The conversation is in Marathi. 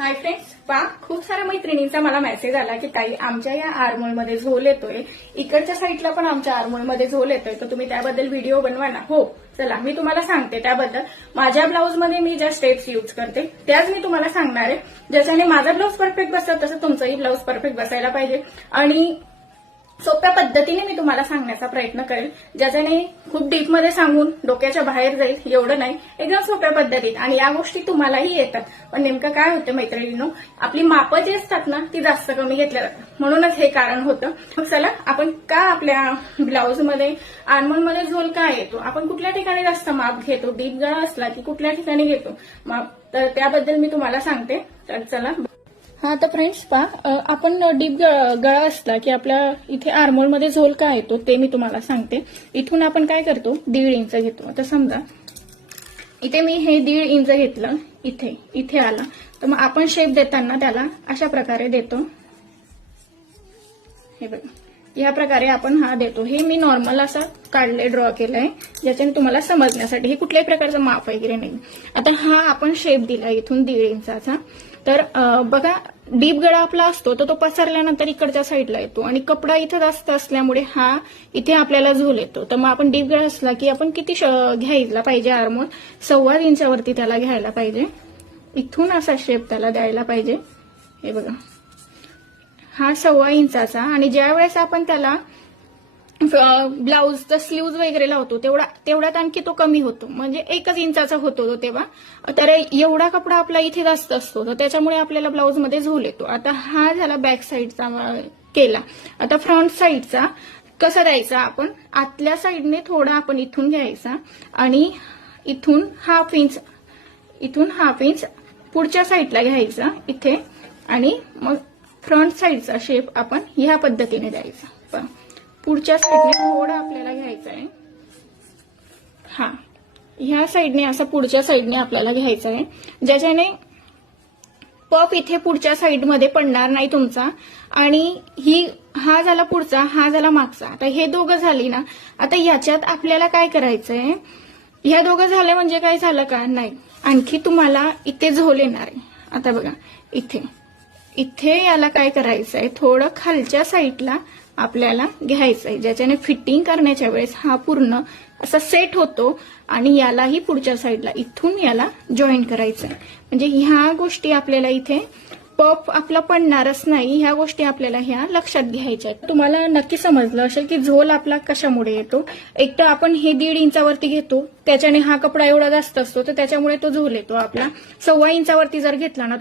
हाय फ्रेंड्स, खूप साऱ्या मैत्रिणींचा मला मेसेज आला की ताई आमच्या या आर्मोलमध्ये झोल येतोय, इकडच्या साईडला पण आमच्या आर्मोलमध्ये झोल येतोय, तर तुम्ही त्याबद्दल व्हिडिओ बनवा ना. हो चला, मी तुम्हाला सांगते त्याबद्दल. माझ्या ब्लाऊजमध्ये मी ज्या स्टेप्स यूज करते त्याच मी तुम्हाला सांगणार आहे, ज्याच्याने माझा ब्लाऊज परफेक्ट बसत तसं तुमचंही ब्लाऊज परफेक्ट बसायला पाहिजे. आणि सोप्या पद्धतीने मी तुम्हाला सांगण्याचा प्रयत्न करेल, ज्याच्याने खूप डीपमध्ये सांगून डोक्याच्या बाहेर जाईल एवढं नाही, एकदम सोप्या पद्धतीत. आणि या गोष्टी तुम्हालाही येतात, पण नेमकं काय होतं मैत्रिणींनो, आपली मापं जी असतात ना ती जास्त कमी घेतल्या जातात, म्हणूनच हे कारण होतं. मग चला, आपण का आपल्या ब्लाऊजमध्ये आर्मोलमध्ये झोल का येतो, आपण कुठल्या ठिकाणी जास्त माप घेतो, डीप गळा असला की कुठल्या ठिकाणी घेतो माप, तर त्याबद्दल मी तुम्हाला सांगते. तर चला. हा तर फ्रेंड्स आपण डीप गळा असला की आपल्या इथे आर्मोलमध्ये झोल का येतो ते मी तुम्हाला सांगते. इथून आपण काय करतो, 1.5 इंच घेतो. आता समजा इथे मी हे 1.5 इंच घेतलं, इथे आला, तर मग आपण शेप देताना त्याला अशा प्रकारे देतो. हे बघा, या प्रकारे आपण हा देतो. हे मी नॉर्मल असा काढले, ड्रॉ केलंय, ज्याच्याने तुम्हाला समजण्यासाठी. हे कुठल्याही प्रकारचं माप वगैरे नाही. आता हा आपण शेप दिला इथून 1.5 इंचाचा. तर बघा, डीप गळा आपला असतो तर तो पसरल्यानंतर इकडच्या साईडला येतो, आणि कपडा इथं जास्त असल्यामुळे हा इथे आपल्याला झोल येतो. तर मग आपण डीप गळा असला की आपण किती घ्यायला पाहिजे, आर्मोल 1.25 इंचावरती त्याला घ्यायला पाहिजे. इथून असा शेप त्याला द्यायला पाहिजे. हे बघा, हा 1.25 इंचाचा. आणि ज्या वेळेस आपण त्याला ब्लाऊजचा स्लीव्ज वगैरे लावतो तेवढ्यात आणखी तो कमी होतो, म्हणजे 1 इंचाचा होतो तो तेव्हा. तर एवढा कपडा आपला इथे जास्त असतो, तर त्याच्यामुळे आपल्याला ब्लाऊजमध्ये झोल येतो. आता हा झाला बॅक साईडचा केला. आता फ्रंट साईडचा कसा द्यायचा, आपण आतल्या साईडने थोडा आपण इथून घ्यायचा, आणि इथून हाफ इंच पुढच्या साईडला घ्यायचा इथे, आणि मग फ्रंट साईडचा शेप आपण ह्या पद्धतीने द्यायचा. पुढच्या साईडने थोडा आपल्याला घ्यायचा आहे. हा, ह्या साईडने असं पुढच्या साईडने आपल्याला घ्यायचं आहे, ज्याच्याने पफ इथे पुढच्या साईडमध्ये पडणार नाही तुमचा. आणि हा झाला पुढचा, हा झाला मागचा. आता हे दोघं झाली ना. आता याच्यात आपल्याला काय करायचंय, ह्या दोघं झाले म्हणजे काय झालं का नाही, आणखी तुम्हाला इथे झोल येणार आहे. आता बघा, इथे याला काय करायचंय, थोडं खालच्या साईडला आपल्याला घ्यायचंय, ज्याच्याने फिटिंग करण्याच्या वेळेस हा पूर्ण असा सेट होतो. आणि यालाही पुढच्या साईडला इथून याला जॉईन करायचंय, म्हणजे ह्या गोष्टी आपल्याला इथे पफ आपला पडणारच नाही. ह्या गोष्टी आपल्याला ह्या लक्षात घ्यायच्या आहेत. तुम्हाला नक्की समजलं असेल की झोल आपला कशामुळे येतो. एक तर आपण हे 1.5 इंचावरती घेतो, त्याच्याने हा कपडा एवढा जास्त असतो, तर त्याच्यामुळे तो झोल येतो आपला. 1.25 इंचावरती जर घेतला ना